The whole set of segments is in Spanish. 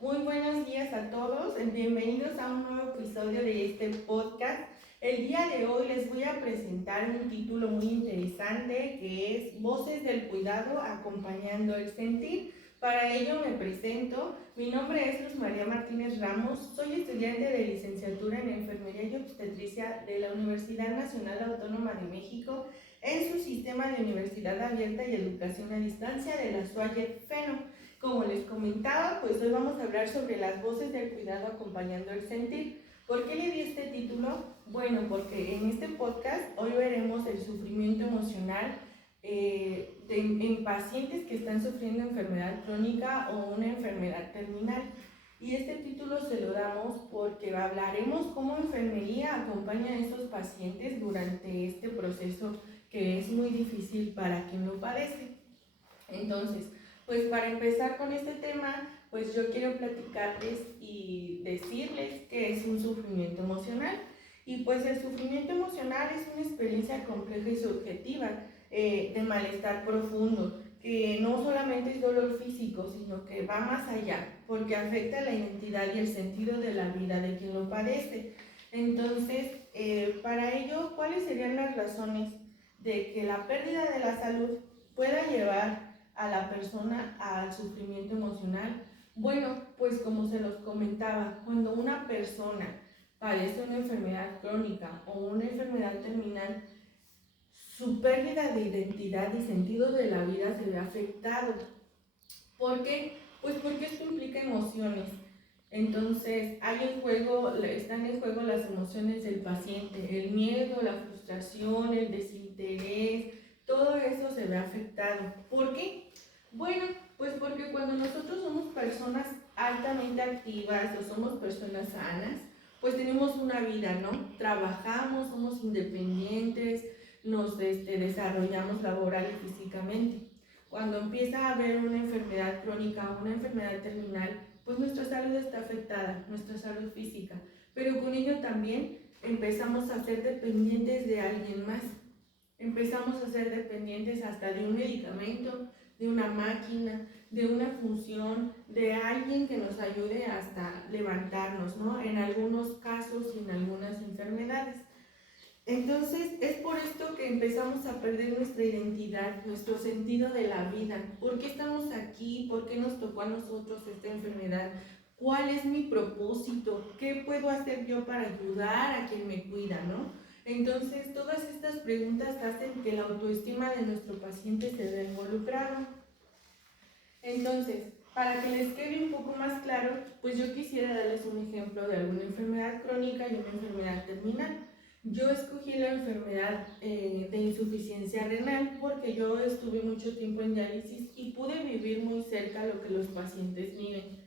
Muy buenos días a todos, bienvenidos a un nuevo episodio de este podcast. El día de hoy les voy a presentar un título muy interesante que es Voces del Cuidado acompañando el sentir. Para ello me presento, mi nombre es Luz María Martínez Ramos, soy estudiante de licenciatura en Enfermería y Obstetricia de la Universidad Nacional Autónoma de México en su sistema de Universidad Abierta y Educación a Distancia de la SUAYEP FENO. Como les comentaba, pues hoy vamos a hablar sobre las voces del cuidado acompañando el sentir. ¿Por qué le di este título? Bueno, porque en este podcast hoy veremos el sufrimiento emocional en pacientes que están sufriendo enfermedad crónica o una enfermedad terminal. Y este título se lo damos porque hablaremos cómo enfermería acompaña a estos pacientes durante este proceso que es muy difícil para quien lo padece. Entonces, pues para empezar con este tema, pues yo quiero platicarles y decirles que es un sufrimiento emocional. Y pues el sufrimiento emocional es una experiencia compleja y subjetiva de malestar profundo, que no solamente es dolor físico, sino que va más allá, porque afecta la identidad y el sentido de la vida de quien lo padece. Entonces, para ello, ¿cuáles serían las razones de que la pérdida de la salud pueda llevar a la persona al sufrimiento emocional? Bueno, pues como se los comentaba, cuando una persona padece una enfermedad crónica o una enfermedad terminal, su pérdida de identidad y sentido de la vida se ve afectado. ¿Por qué? Pues porque esto implica emociones. Entonces, están en juego las emociones del paciente, el miedo, la frustración, el desinterés, todo eso se ve afectado. ¿Por qué? Bueno, pues porque cuando nosotros somos personas altamente activas o somos personas sanas, pues tenemos una vida, ¿no? Trabajamos, somos independientes, nos desarrollamos laboral y físicamente. Cuando empieza a haber una enfermedad crónica o una enfermedad terminal, pues nuestra salud está afectada, nuestra salud física, pero con ello también empezamos a ser dependientes de alguien más. Empezamos a ser dependientes hasta de un medicamento, de una máquina, de una función, de alguien que nos ayude hasta levantarnos, ¿no? En algunos casos y en algunas enfermedades. Entonces, es por esto que empezamos a perder nuestra identidad, nuestro sentido de la vida. ¿Por qué estamos aquí? ¿Por qué nos tocó a nosotros esta enfermedad? ¿Cuál es mi propósito? ¿Qué puedo hacer yo para ayudar a quien me cuida, no? Entonces, todas estas preguntas hacen que la autoestima de nuestro paciente se vea involucrado. Entonces, para que les quede un poco más claro, pues yo quisiera darles un ejemplo de alguna enfermedad crónica y una enfermedad terminal. Yo escogí la enfermedad de insuficiencia renal porque yo estuve mucho tiempo en diálisis y pude vivir muy cerca lo que los pacientes viven.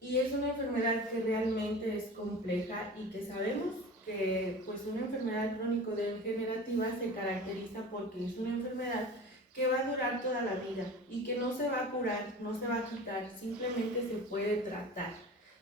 Y es una enfermedad que realmente es compleja y que sabemos que pues una enfermedad crónico-degenerativa se caracteriza porque es una enfermedad que va a durar toda la vida y que no se va a curar, no se va a quitar, simplemente se puede tratar.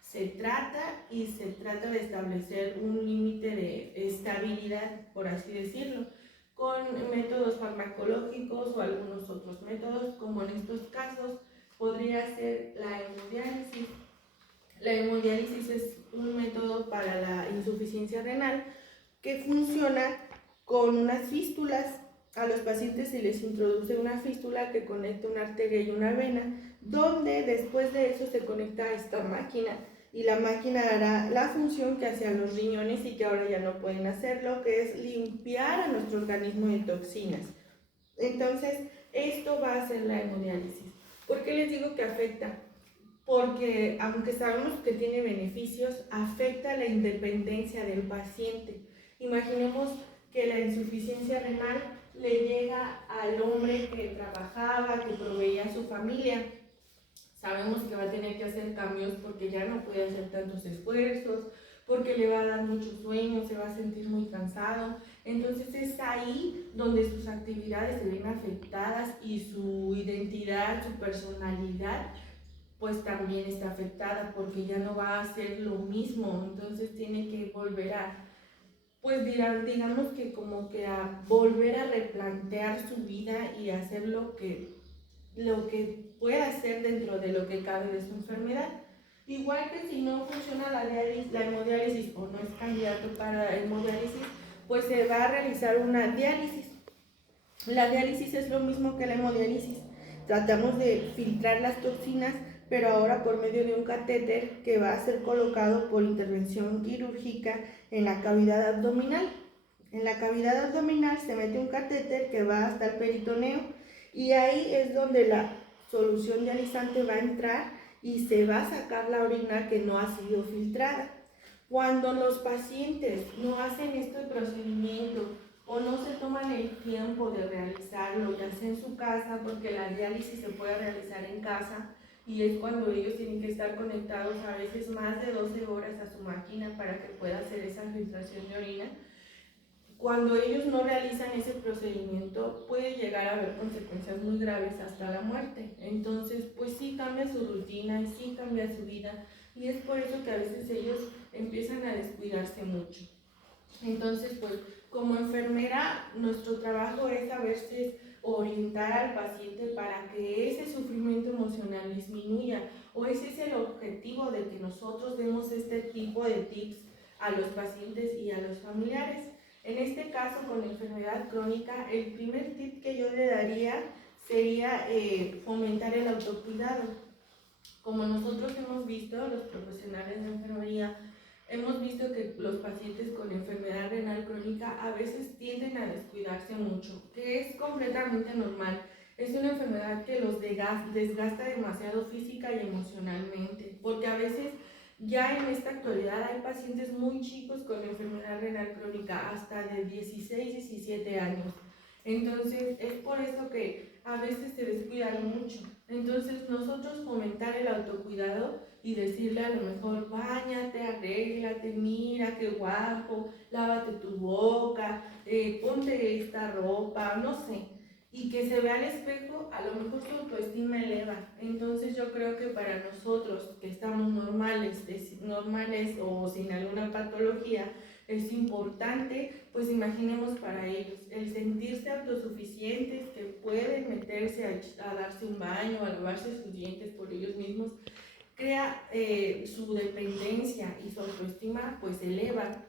Se trata y se trata de establecer un límite de estabilidad, por así decirlo, con métodos farmacológicos o algunos otros métodos, como en estos casos podría ser la hemodiálisis. La hemodiálisis es un método para la insuficiencia renal que funciona con unas fístulas. A los pacientes se les introduce una fístula que conecta una arteria y una vena, donde después de eso se conecta a esta máquina y la máquina hará la función que hacían los riñones y que ahora ya no pueden hacerlo, que es limpiar a nuestro organismo de toxinas. Entonces, esto va a ser la hemodiálisis. ¿Por qué les digo que afecta? Porque aunque sabemos que tiene beneficios, afecta la independencia del paciente. Imaginemos que la insuficiencia renal le llega al hombre que trabajaba, que proveía a su familia. Sabemos que va a tener que hacer cambios porque ya no puede hacer tantos esfuerzos, porque le va a dar mucho sueño, se va a sentir muy cansado. Entonces es ahí donde sus actividades se ven afectadas y su identidad, su personalidad pues también está afectada porque ya no va a hacer lo mismo, entonces tiene que volver a, pues digamos que como que a volver a replantear su vida y hacer lo que pueda hacer dentro de lo que cabe de su enfermedad. Igual que si no funciona la hemodiálisis o no es candidato para hemodiálisis, pues se va a realizar una diálisis. La diálisis es lo mismo que la hemodiálisis. Tratamos de filtrar las toxinas, pero ahora por medio de un catéter que va a ser colocado por intervención quirúrgica en la cavidad abdominal. En la cavidad abdominal se mete un catéter que va hasta el peritoneo y ahí es donde la solución dializante va a entrar y se va a sacar la orina que no ha sido filtrada. Cuando los pacientes no hacen este procedimiento o no se toman el tiempo de realizarlo, ya sea en su casa, porque la diálisis se puede realizar en casa y es cuando ellos tienen que estar conectados a veces más de 12 horas a su máquina para que pueda hacer esa filtración de orina. Cuando ellos no realizan ese procedimiento puede llegar a haber consecuencias muy graves hasta la muerte. Entonces, pues sí cambia su rutina y sí cambia su vida y es por eso que a veces ellos empiezan a descuidarse mucho. Entonces, pues como enfermera, nuestro trabajo es a veces orientar al paciente para que ese sufrimiento emocional disminuya, o ese es el objetivo de que nosotros demos este tipo de tips a los pacientes y a los familiares. En este caso, con la enfermedad crónica, el primer tip que yo le daría sería fomentar el autocuidado. Como nosotros hemos visto, los profesionales de enfermería, hemos visto que los pacientes con enfermedad renal crónica a veces tienden a descuidarse mucho, que es completamente normal. Es una enfermedad que los desgasta demasiado física y emocionalmente, porque a veces ya en esta actualidad hay pacientes muy chicos con enfermedad renal crónica, hasta de 16, 17 años. Entonces es por eso que a veces se descuidan mucho. Entonces nosotros fomentar el autocuidado y decirle a lo mejor, báñate, arréglate, mira qué guapo, lávate tu boca, ponte esta ropa, no sé, y que se vea al espejo, a lo mejor su autoestima eleva. Entonces yo creo que para nosotros que estamos normales o sin alguna patología, es importante, pues imaginemos para ellos, el sentirse autosuficientes, que pueden meterse a darse un baño, a lavarse sus dientes por ellos mismos, crea su dependencia y su autoestima pues eleva.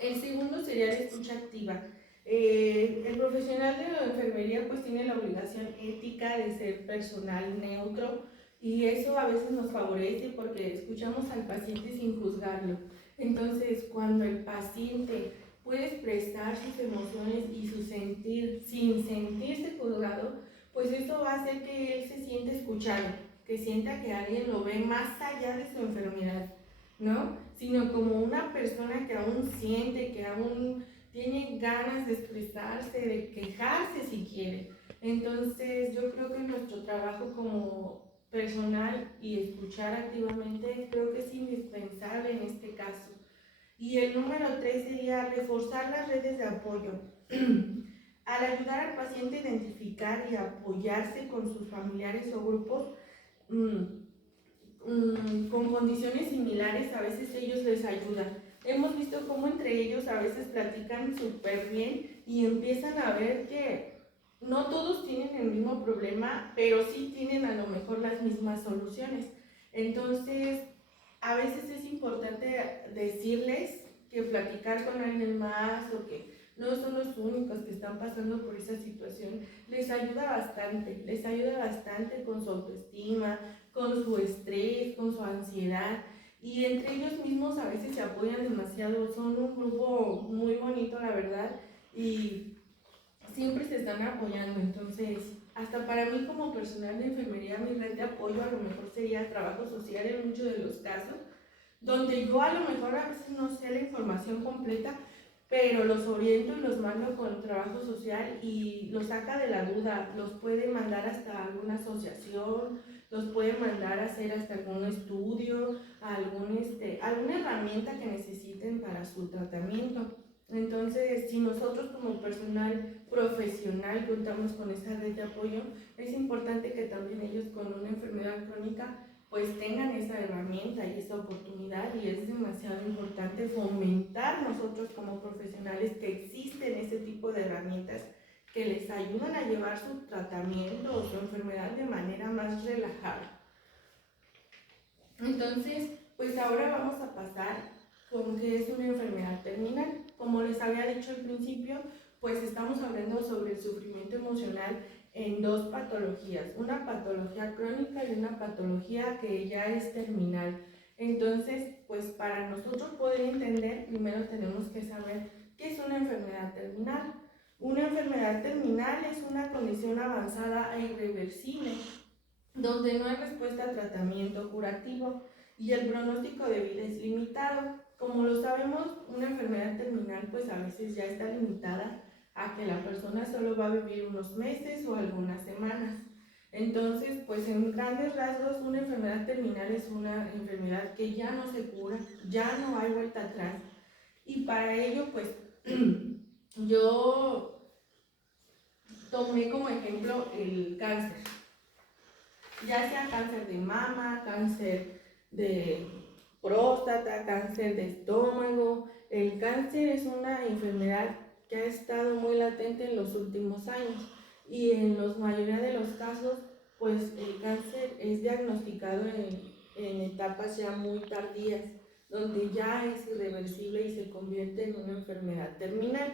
El segundo sería la escucha activa. El profesional de la enfermería pues tiene la obligación ética de ser personal neutro y eso a veces nos favorece porque escuchamos al paciente sin juzgarlo. Entonces, cuando el paciente puede expresar sus emociones y su sentir sin sentirse juzgado, pues eso va a hacer que él se sienta escuchado, que sienta que alguien lo ve más allá de su enfermedad, ¿no? Sino como una persona que aún siente, que aún tiene ganas de expresarse, de quejarse si quiere. Entonces yo creo que nuestro trabajo como personal y escuchar activamente creo que es indispensable en este caso. Y el número 3 sería reforzar las redes de apoyo. Al ayudar al paciente a identificar y apoyarse con sus familiares o grupos, con condiciones similares, a veces ellos les ayudan. Hemos visto cómo entre ellos a veces platican súper bien y empiezan a ver que no todos tienen el mismo problema, pero sí tienen a lo mejor las mismas soluciones. Entonces, a veces es importante decirles que platicar con alguien más o que no son los únicos que están pasando por esa situación, les ayuda bastante con su autoestima, con su estrés, con su ansiedad, y entre ellos mismos a veces se apoyan demasiado, son un grupo muy bonito la verdad y siempre se están apoyando. Entonces hasta para mí como personal de enfermería, mi red de apoyo a lo mejor sería trabajo social en muchos de los casos, donde yo a lo mejor a veces no sé la información completa, pero los oriento y los mando con trabajo social y los saca de la duda, los puede mandar hasta alguna asociación, los puede mandar a hacer hasta algún estudio, alguna herramienta que necesiten para su tratamiento. Entonces, si nosotros como personal profesional contamos con esa red de apoyo, es importante que también ellos con una enfermedad crónica pues tengan esa herramienta y esa oportunidad, y es demasiado importante fomentar nosotros como profesionales que existen ese tipo de herramientas que les ayudan a llevar su tratamiento o su enfermedad de manera más relajada. Entonces, pues ahora vamos a pasar con qué es una enfermedad terminal. Como les había dicho al principio, pues estamos hablando sobre el sufrimiento emocional en dos patologías, una patología crónica y una patología que ya es terminal. Entonces, pues para nosotros poder entender, primero tenemos que saber qué es una enfermedad terminal. Una enfermedad terminal es una condición avanzada e irreversible donde no hay respuesta a tratamiento curativo y el pronóstico de vida es limitado. Como lo sabemos, una enfermedad terminal pues a veces ya está limitada a que la persona solo va a vivir unos meses o algunas semanas. Entonces, pues en grandes rasgos, una enfermedad terminal es una enfermedad que ya no se cura, ya no hay vuelta atrás. Y para ello, pues yo tomé como ejemplo el cáncer, ya sea cáncer de mama, cáncer de próstata, cáncer de estómago. El cáncer es una enfermedad que ha estado muy latente en los últimos años y en la mayoría de los casos, pues el cáncer es diagnosticado en etapas ya muy tardías, donde ya es irreversible y se convierte en una enfermedad terminal.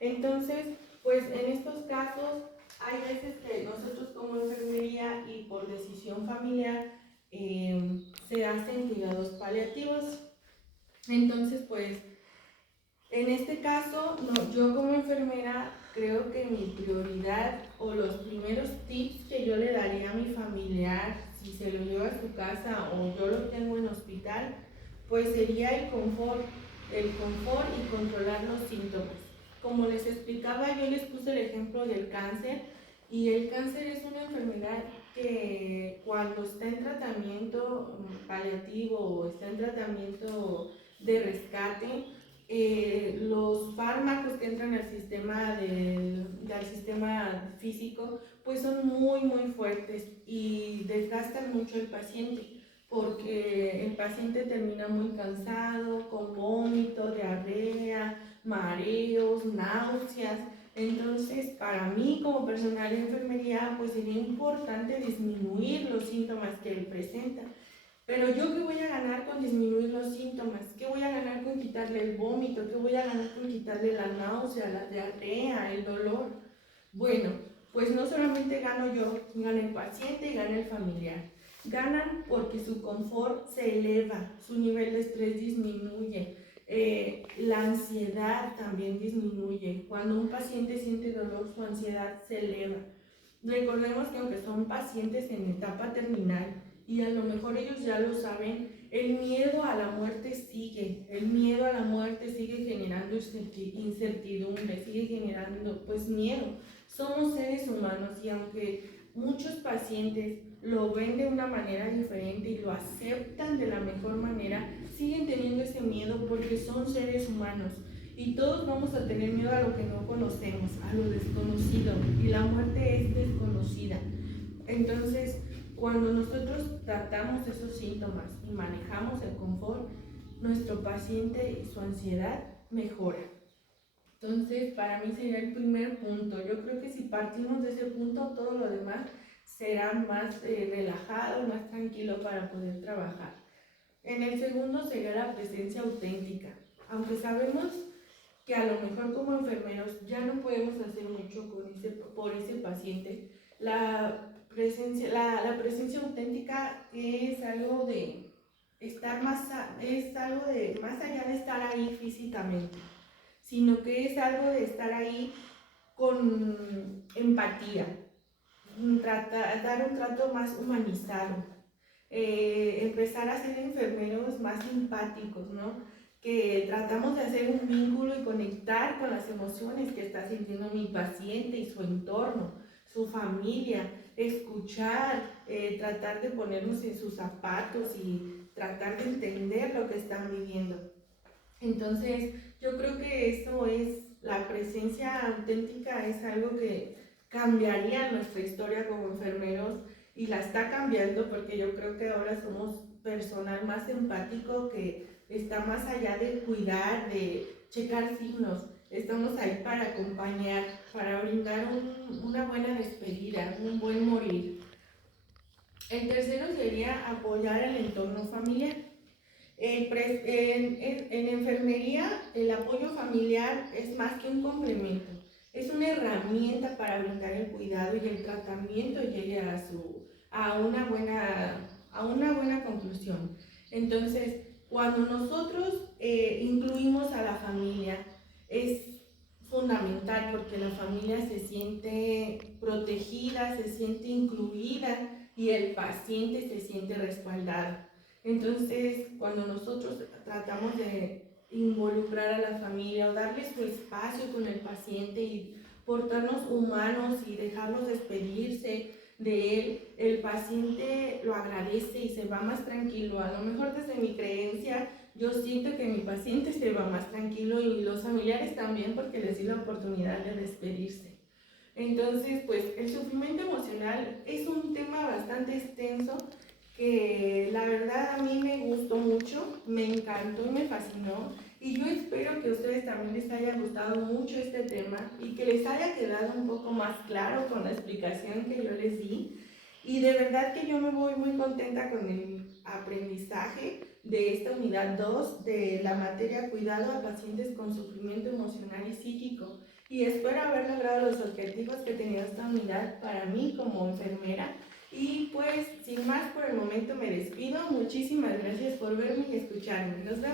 Entonces, pues en estos casos hay veces que nosotros como enfermería y por decisión familiar se hacen cuidados paliativos. Entonces, pues en este caso, no, yo como enfermera creo que mi prioridad o los primeros tips que yo le daría a mi familiar, si se lo lleva a su casa o yo lo tengo en hospital, pues sería el confort y controlar los síntomas. Como les explicaba, yo les puse el ejemplo del cáncer y el cáncer es una enfermedad que cuando está en tratamiento paliativo o está en tratamiento de rescate, los fármacos que entran al sistema físico pues son muy fuertes y desgastan mucho al paciente porque el paciente termina muy cansado, con vómito, diarrea, mareos, náuseas. Entonces, para mí como personal de enfermería, pues sería importante disminuir los síntomas que él presenta. Pero yo, ¿qué voy a ganar con disminuir los síntomas? ¿Qué voy a ganar con quitarle el vómito? ¿Qué voy a ganar con quitarle la náusea, la diarrea, el dolor? Bueno, pues no solamente gano yo, gana el paciente y gana el familiar. Ganan porque su confort se eleva, su nivel de estrés disminuye, la ansiedad también disminuye. Cuando un paciente siente dolor, su ansiedad se eleva. Recordemos que aunque son pacientes en etapa terminal, y a lo mejor ellos ya lo saben, el miedo a la muerte sigue, generando incertidumbre, sigue generando pues miedo. Somos seres humanos y aunque muchos pacientes lo ven de una manera diferente y lo aceptan de la mejor manera, siguen teniendo ese miedo porque son seres humanos y todos vamos a tener miedo a lo que no conocemos, a lo desconocido, y la muerte es desconocida. Entonces, cuando nosotros tratamos esos síntomas y manejamos el confort, nuestro paciente y su ansiedad mejora. Entonces, para mí sería el primer punto. Yo creo que si partimos de ese punto, todo lo demás será más relajado, más tranquilo para poder trabajar. En el segundo sería la presencia auténtica. Aunque sabemos que a lo mejor como enfermeros ya no podemos hacer mucho por ese paciente, la presencia auténtica es algo de estar más allá de estar ahí físicamente, sino que es algo de estar ahí con empatía, dar un trato más humanizado, empezar a ser enfermeros más empáticos, ¿no? Que tratamos de hacer un vínculo y conectar con las emociones que está sintiendo mi paciente y su entorno, su familia, escuchar, tratar de ponernos en sus zapatos y tratar de entender lo que están viviendo. Entonces, yo creo que eso es, la presencia auténtica es algo que cambiaría nuestra historia como enfermeros y la está cambiando porque yo creo que ahora somos personal más empático que está más allá de cuidar, de checar signos. Estamos ahí para acompañar, para brindar una buena despedida, un buen morir. El tercero sería apoyar el entorno familiar. En enfermería, el apoyo familiar es más que un complemento, es una herramienta para brindar el cuidado y el tratamiento llegue a una buena conclusión. Entonces, cuando nosotros incluimos a la familia, es fundamental porque la familia se siente protegida, se siente incluida y el paciente se siente respaldado. Entonces, cuando nosotros tratamos de involucrar a la familia o darle su espacio con el paciente y portarnos humanos y dejarlos despedirse de él, el paciente lo agradece y se va más tranquilo. A lo mejor desde mi creencia, yo siento que mi paciente se va más tranquilo y los familiares también porque les di la oportunidad de despedirse. Entonces, pues el sufrimiento emocional es un tema bastante extenso que la verdad a mí me gustó mucho, me encantó y me fascinó. Y yo espero que a ustedes también les haya gustado mucho este tema y que les haya quedado un poco más claro con la explicación que yo les di. Y de verdad que yo me voy muy contenta con el aprendizaje de esta unidad 2 de la materia cuidado a pacientes con sufrimiento emocional y psíquico. Y espero haber logrado los objetivos que tenía esta unidad para mí como enfermera. Y pues, sin más por el momento me despido. Muchísimas gracias por verme y escucharme. Nos vemos.